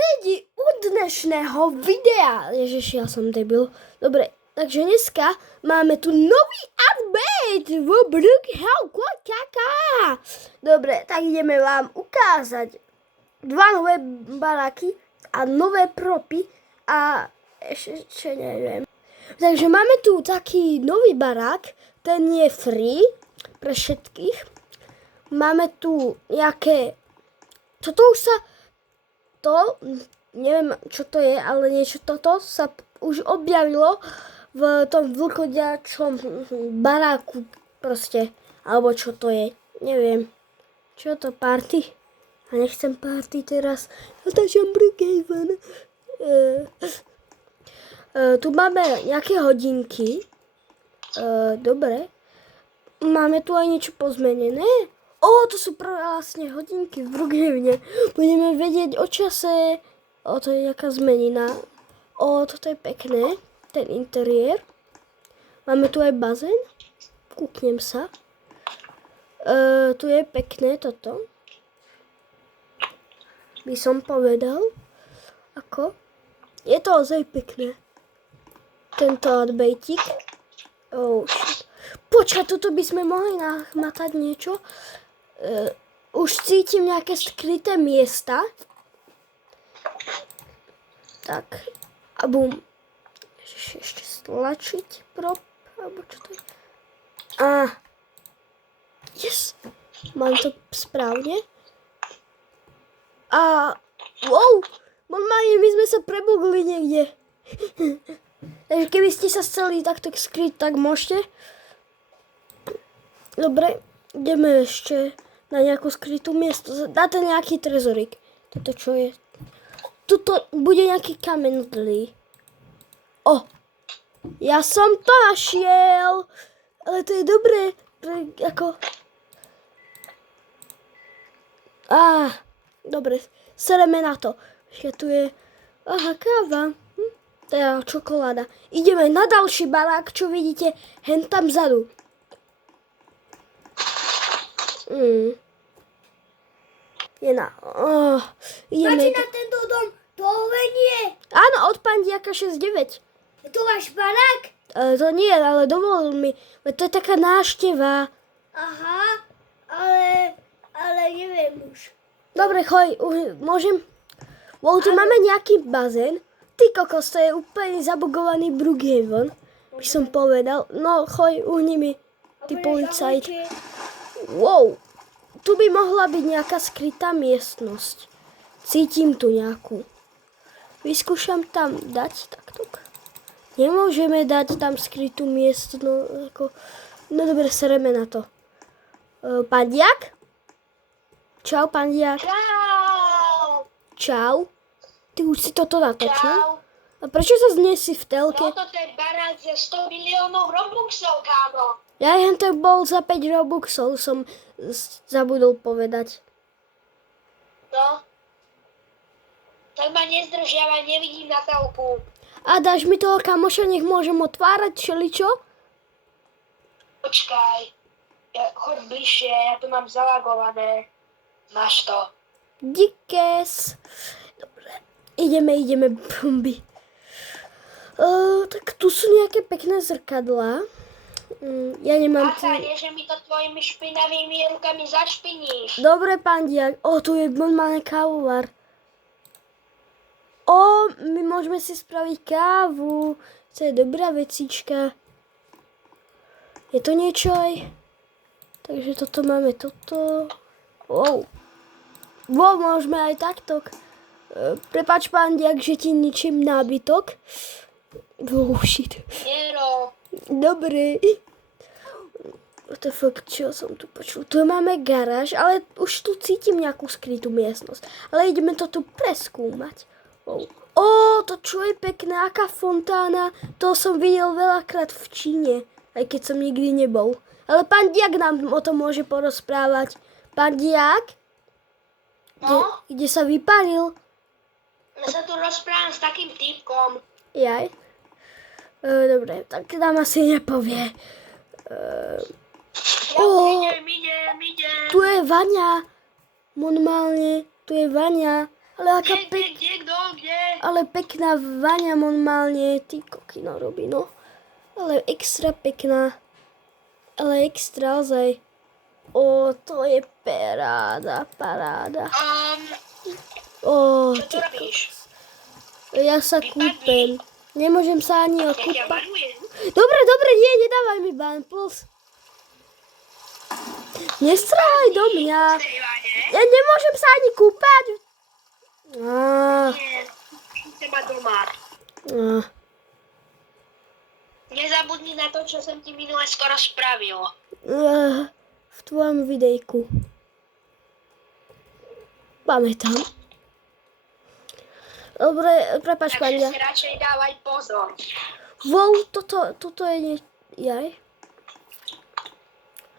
lidi u dnešného videa. Ježiš, ja som debil. Dobre, takže dneska máme tu nový update v Brookhaven Kaka. Dobre, tak ideme vám ukázať dva nové baráky a nové propy a ešte neviem. Takže máme tu taký nový barák, ten je free pre všetkých. Máme tu nejaké, neviem čo to je, ale niečo toto sa už objavilo v tom vlkodiačom baráku proste, alebo čo to je, neviem. Čo to, party? A nechcem party teraz, natáčam Brookhaven. Tu máme nejaké hodinky. Dobre. Máme tu aj niečo pozmenené. To sú vlastne hodinky v Brookhavene. Budeme vedieť o čase. To je nejaká zmenina. Toto je pekné. Ten interiér. Máme tu aj bazén. Kúknem sa. Tu je pekné toto. By som povedal. Ako? Je to ozaj pekné. Tento odbejtík. Shit. Počkaj, tuto by sme mohli nachmatať niečo. Už cítim nejaké skryté miesta. Tak. A bum. Ešte stlačiť prop. Alebo čo to je? Yes. Mám to správne. Wow. Normálne my sme sa prebugli niekde. Takže keby ste sa chceli takto skryť, tak môžete. Dobre, ideme ešte na nejakú skrytú miesto. Dáte nejaký trezorik. Toto čo je? Tuto bude nejaký kameň dlý. Ja som to našiel. Ale to je dobré. Dobre, sereme na to. Tu je, káva. To je čokoláda. Ideme na ďalší barák, čo vidíte, hen tam vzadu. Ideme. Máte na tento dom dovolenie? Áno, od pandiaka 69. Je to váš barák? To nie, ale dovolil mi. To je taká návšteva. Aha, ale neviem už. Dobre, choď, môžem? Tu máme nejaký bazén. Ty kokos, to je úplne zabugovaný Brookhaven, by som povedal. No, choď, uhni mi, ty policajt. Wow, tu by mohla byť nejaká skrytá miestnosť. Cítim tu nejakú. Vyskúšam tam dať takto. Nemôžeme dať tam skrytú miestnosť. No dobre, sereme na to. Pandiak? Čau, pandiak. Čau. Ty už si toto natočil? Čau. A prečo sa si v telke? No toto je barák za 100 miliónov robuxov, kámo. Ja to bol za 5 robuxov, som zabudol povedať. No. Tak ma nezdržiavaj, nevidím na telku. A dáš mi toho kamoša, nech môžem otvárať všeličo? Počkaj. Choď bližšie, ja to mám zalagované. Máš to. Díkes. Dobre. Ideme, bomby. Tak tu sú nejaké pekné zrkadlá. Ja nemám... Nie, že mi to tvojimi špinavými rukami zašpiníš. Dobre, pandiak. Tu je normálne kávovar. My môžeme si spraviť kávu. To je dobrá vecička. Je to niečo aj? Takže toto máme toto. Wow, môžeme aj takto. Prepáč, pandiak, že ti ničím nábytok. Shit. Nero. Dobre. To je fakt, čo som tu počul. Tu máme garáž, ale už tu cítim nejakú skrytú miestnosť. Ale ideme to tu preskúmať. To čo je pekné, aká fontána. To som videl veľakrát v Číne, aj keď som nikdy nebol. Ale pandiak nám o tom môže porozprávať. Pandiak? No? Kde sa vyparil? Ja sa tu rozprávam s takým typkom. Jaj. Dobre, tak nám asi nepovie. Idem. Tu je vaňa. Normálne, tu je vaňa. Ale aká ale pekná vaňa normálne, ty kokino robí, no. Ale extra pekná. Ale extra ozaj. O, to je paráda. O, Čo tu robíš? ja sa kúpem. Nemôžem sa ani Ja ťa okúpať. varujem. Dobre, nie, nedávaj mi ban, plus. Nestrelaj do mňa. Seriózne? Ja nemôžem sa ani kúpať. Nie, teba doma. Nezabudni na to, čo som ti minule skoro spravil. V tvojom videjku. Pamätám. Dobre, prepáč, Takže Pandia. si radšej dávaj pozor. Wow, toto je jaj.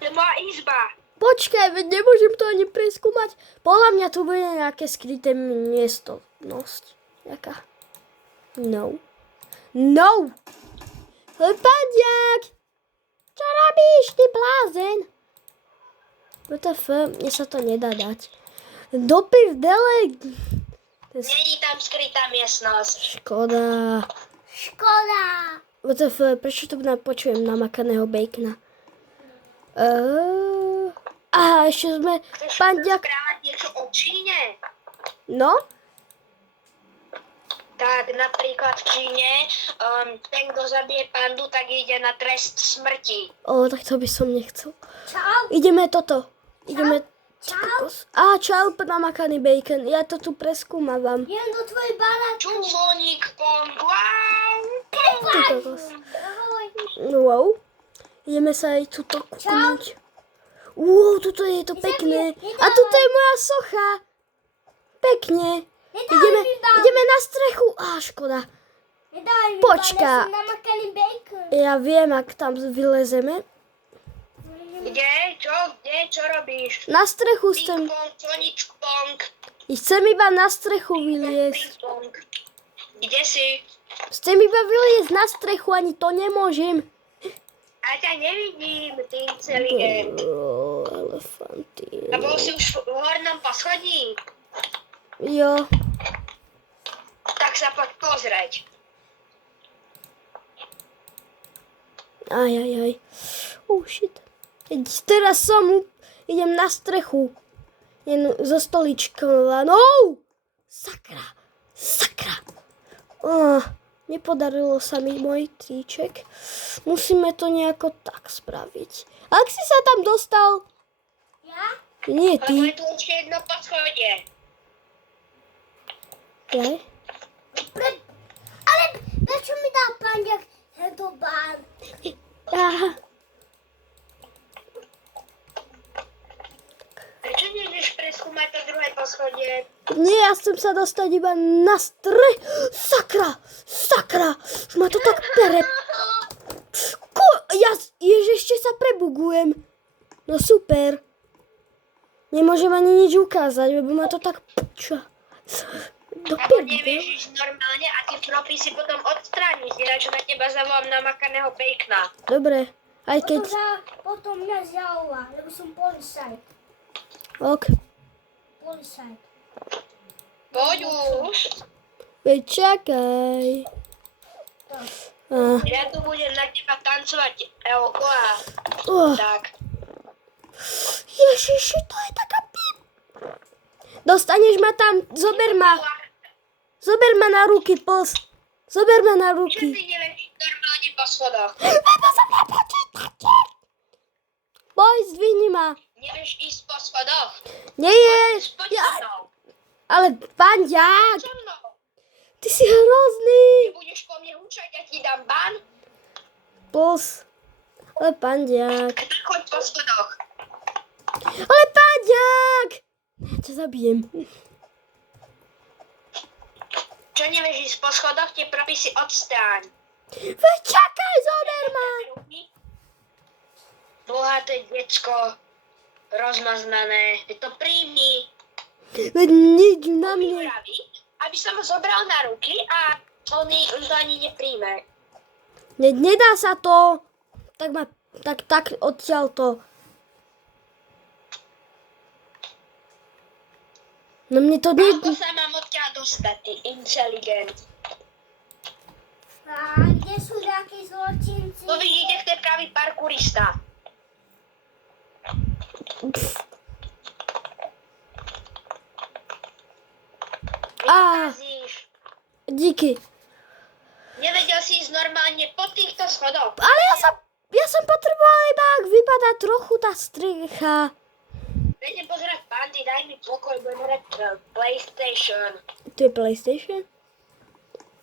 To je moja izba. Počkaj, veď nemôžem to ani preskúmať. Podľa mňa tu bude nejaké skryté miestnosť. Jaká? No. Pandiak! Čo robíš, ty blázen? WTF, mne sa to nedá dať. Do prdele. Není tam skrytá miestnosť. Škoda. WTF, prečo to počujem namakaného bacona? Aha, ešte sme... Chceš Pandiak... správať niečo o Číne? No? Tak napríklad v Číne, ten, kto zabije pandu, tak ide na trest smrti. Tak to by som nechcel. Ideme toto. Ideme... Čau, namakaný bacon. Ja to tu preskúmavam. Idem do tvojej baráku. Čufoník, pong, wow! Ty kokos. Wow. Ideme sa aj tuto kúknúť. Wow, tuto je to pekné. A tuto je moja socha. Pekne. Ideme na strechu. Škoda. Počká. Ja viem, ak tam vylezeme. Kde? Čo robíš? Na strechu Ping chcem. pong, čonič pong. Chcem iba na strechu vyliezť. Ping pong. Kde si? Chcem iba vyliezť na strechu, ani to nemôžem. A ťa nevidím, ty inteligent. Elefanty. A bol si už v hornom poschodí? Jo. Tak sa poď pozrieť. Aj. Oh shit. Teraz idem na strechu. So stoličkou. No! Sakra. Nepodarilo sa mi môj tríček. Musíme to nejako tak spraviť. Ak si sa tam dostal? Ja? Nie, Lebo ty. je tu ešte jedno poschodie. Jaj. Ale prečo mi dal pandiak tento bán? Aha. Prečo nejdeš preskúmať to druhé poschodie? Nie, ja chcem sa dostať iba na strech. Sakra. Už ma to tak pere... ešte sa prebugujem. No super. Nemôžem ani nič ukázať, lebo ma to tak... Čo? Alebo nevieš ísť normálne a tie tropy si potom odstrániť. Ináč na teba zavolám namakaného bacona. Dobre. Aj keď... Potom mňa zavolá, lebo som policajt. Ok. Policajt. Poď už. Veď čakaj. Ja tu budem na teba tancovať. Tak. Ježiši, to je taká pip. Dostaneš ma tam, zober ma na ruky, pos. Zober ma na Čo ruky. ty nevieš normálne po schodoch? Lebo som nepočítače. Boj, zdvihni ma. Nevieš ísť po schodoch? Nie, Poď so mnou. ale Pandiak, So mnou. ty si hrozný. Ty budeš po mne húčať, ja ti dám ban. Pos. Ale Pandiak. Tak choď po schodoch. Ale Pandiak. Ja ťa zabijem. Čo nevieš ísť po schodoch, tie tropy si odstráň. Veď čakaj, zober ma. Bohaté decko, rozmaznané, ty to príjmi. Veď nič na Mi mne. vraví, aby som ho zobral na ruky a on to ani nepríjme. Nedá sa to. Tak odtiaľ to. No mne to Ako sa mám odtiaľ dostať, ty inteligent. A kde sú takí zločinci? Tu vidíte, kto je pravý parkourista. Á, Vyrazíš. díky. Nevedel si ísť normálne po týchto schodoch. Ale ja som potreboval iba, ak vypadá trochu tá strecha. Vedem pozerať pandy, daj mi pokoj, budem hrať PlayStation. To je PlayStation?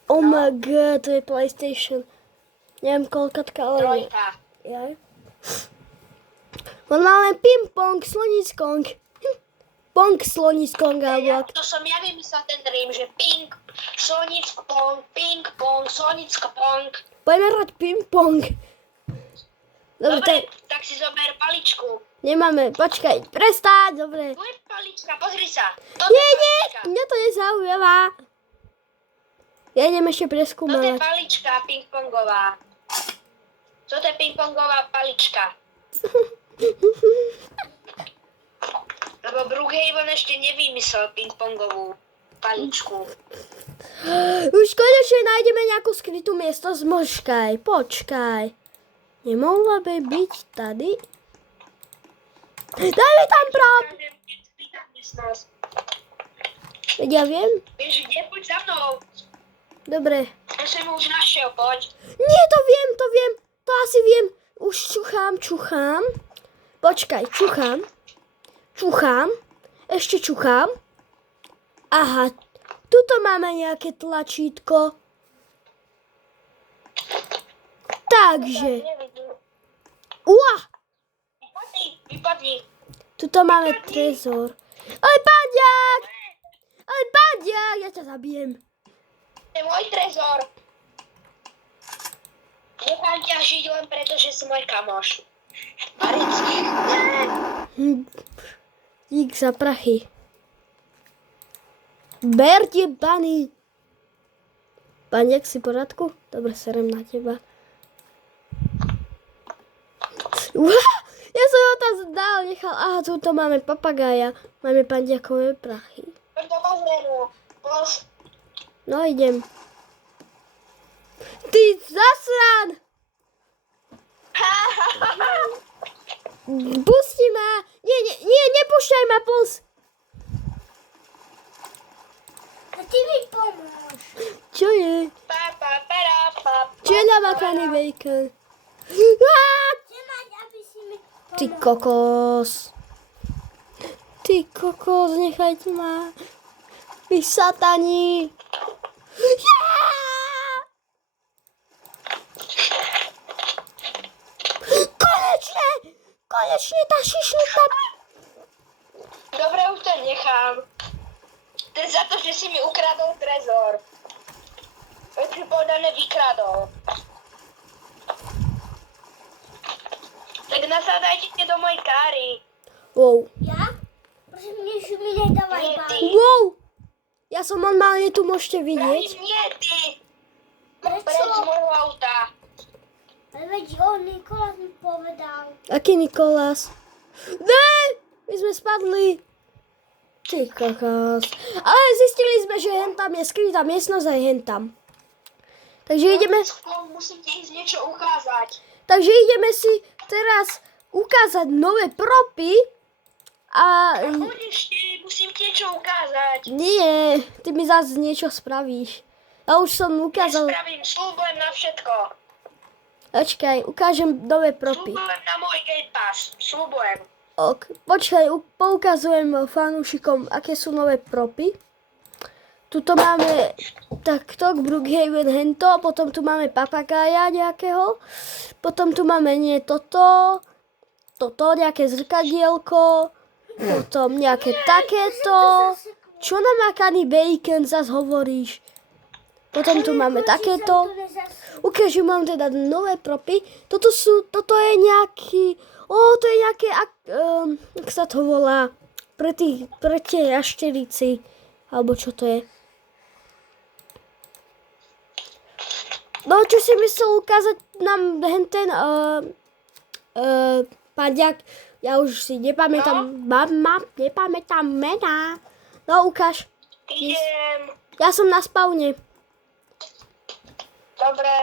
Oh my god, to je PlayStation. Neviem koľkatka, ale nie. Trojka. Ja. On má len ping-pong, sloniskong. Pong, sloniskong, alebo To som ja vymyslel ten dream, že ping, ping-pong, slonickopong. poďme hrať ping-pong. Dobre, Dobre, tak si zober paličku. nemáme, počkaj, prestať, dobre. Tu je palička, pozri sa. Nie, mňa to nezaujíma. Ja idem ešte Toto je preskúmať. palička ping-pongová. Toto je ping-pongová palička. Lebo Brookhaven ešte nevymyslel ping-pongovú paličku. Už konečne nájdeme nejakú skrytú miestnosť, počkaj. Nemohla by byť tady? Daj mi tam prop! Veď ja viem. Vieš, kde? Poď za mnou. Dobre. Ja som už našiel, poď. Nie, to viem. To asi viem. Už čuchám. Počkaj, čuchám. Ešte čuchám. Aha, tuto máme nejaké tlačítko. Takže. Uá, Vypadni. tuto máme trezor. Ale pandiak, ja ťa zabijem. To je môj trezor. Nechám ťa žiť len preto, že si môj kamoš. Marický. Dík za prachy. Ber tie bany. Pandiak, si v poriadku? Dobre, serem na teba. Ja som ho tam nechal. Aha, tu máme papagája. Máme pandiakové prachy. Poď do bazénu. Poď. No, idem. Ty zasran! Pusti ma! Nie, nepúšťaj ma, puls! A ty mi pomôž. Čo je? Čo je namakaný bacon? Á! Nemať, aby si mi Ty kokos. Nechajte ma. Vy satani. Konečne tá šišnica. Dobre, už to nechám. To je za to, že si mi ukradol trezor. Lepšie povedané vykradol. Tak nasádajte do mojej káry. Wow. Ja? Prosím, než mi nedávaj Nie, báň. ty. Wow. Ja som normálne tu môžete vidieť. Nie, ty. Prečo? Preč z môjho auta. Ale veď on, Nikolás mi povedal. Aký Nikolás? Ne! My sme spadli. Ty kokos. Ale zistili sme, že hentam je skrytá miestnosť aj hentam. Takže ideme niečo ukázať. Takže ideme si teraz ukázať nové propy. A Konečne, musím ti niečo ukázať. nie, ty mi zase niečo spravíš. Ja už som ukázal. Spravím, slúbujem na všetko. Počkaj, ukážem nové propy. Slúbujem na môj Gate Pass. Slúbujem. Ok, počkaj, poukazujem fanúšikom, aké sú nové propy. Tuto máme takto, Brookhaven hento, potom tu máme papagája nejakého, potom tu máme toto, nejaké zrkadielko, potom nejaké takéto. Čo namakaný bacon zas hovoríš? Potom tu máme takéto. Ukážem vám teda nové propy. Toto je nejaký, to je nejaké, jak sa to volá, pre tie jašterici, alebo čo to je. No, čo si myslel ukázať nám ten Pandiak, ja už si nepamätám, nepamätám mená. No, ukáž. Ty Idem. Ja som na spawne. Dobre.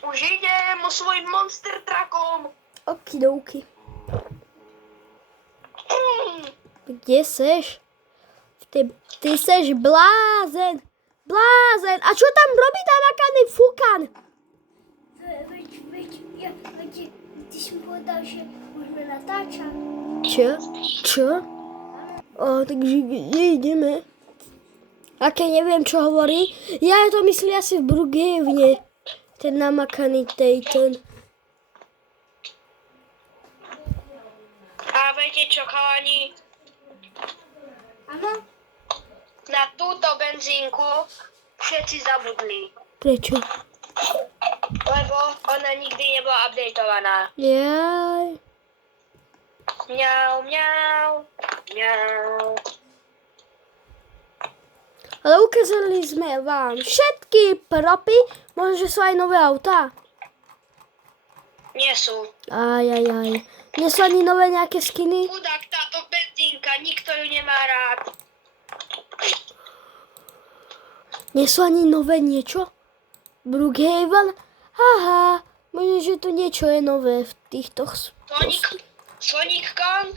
Už idem svojim monster truckom. Okidoki. Kde seš? Ty seš blázen. Blázen. A čo tam robí namakaný fukan? Veď, ty si mi povedal, že môžeme natáčať. Čo? Takže kde ideme? Aké neviem, čo hovorí. Ja to myslím asi v Brookhavene. Ten namakaný Titan. A viete čo, chalani? Áno? Na túto benzínku všetci zabudli. Prečo? Lebo ona nikdy nebola updateovaná. Jaj. Mňau, mňau, mňau. Ale ukázali sme vám všetky propy. Možno, že sú aj nové autá. Nie sú. Ajajaj. Nie sú ani nové nejaké skiny? Chudák táto benzínka, nikto ju nemá rád. Nie sú ani nové niečo? Brookhaven? Haha, možno, že tu niečo je nové v týchto... Sonic Kong?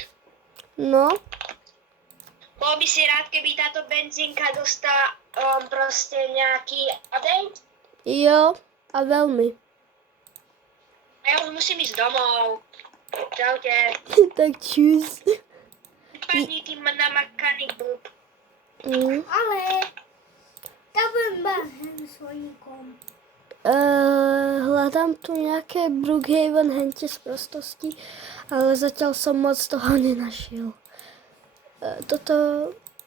No, Bol by si rád, keby táto benzínka dostala proste nejaký update? jo, a veľmi. Ja už musím ísť domov. Čaute. Tak čus. Padni ty namakaný bub. Ale tam budem bazén svojníkom. Hľadám tu nejaké Brookhaven hente z prostosti, ale zatiaľ som moc toho nenašiel.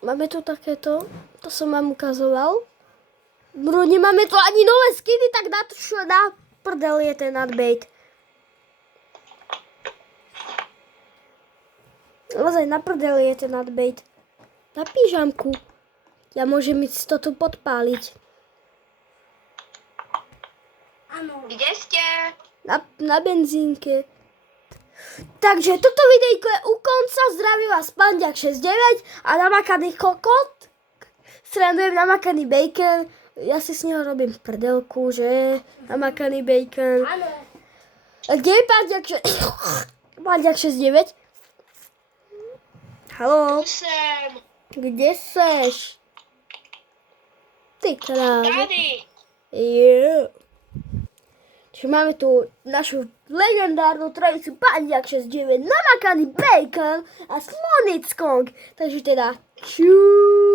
Máme tu takéto, to som vám ukazoval. Bro, nemáme tu ani nové skiny, tak na prdel je ten update. Ozaj, na prdel je ten update. Na pyžamku. Ja môžem ísť to tu podpáliť. Áno. Kde ste? Na benzínke. Takže toto videjko je u konca. Zdraví vás Pandiak69 a namakaný kokot. Srandujem namakaný bacon. Ja si s neho robím prdelku, že? Namakaný bacon. Áno. A kde je Pandiak69? Haló? Tu sem. Kde seš? Ty krávo. Tady. Yeah. Čiže máme tu našu legendárnu trojicu Pandiak69, namakaný bacon a Sonic Kong. Takže teda čuuu.